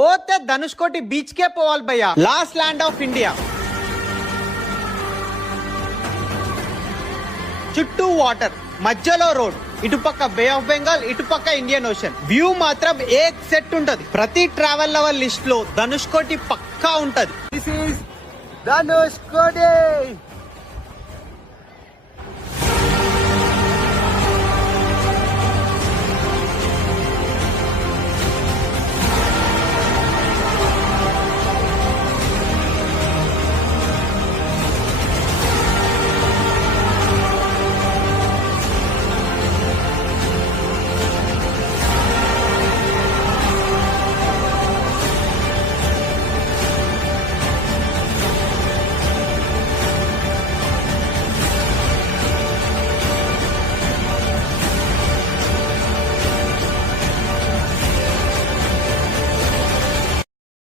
పోతే ధనుష్కోటి బీచ్ కే పోవాలి భయ్యా, లాస్ట్ ల్యాండ్ ఆఫ్ ఇండియా. చుట్టూ వాటర్, మధ్యలో రోడ్, ఇటుపక్క బే ఆఫ్ బెంగాల్, ఇటుపక్క ఇండియన్ ఓషన్. వ్యూ మాత్రం ఏక్ సెట్ ఉంటది. ప్రతి ట్రావెల్ లవర్ లిస్ట్ లో ధనుష్కోటి పక్కా ఉంటది. This is Dhanushkodi.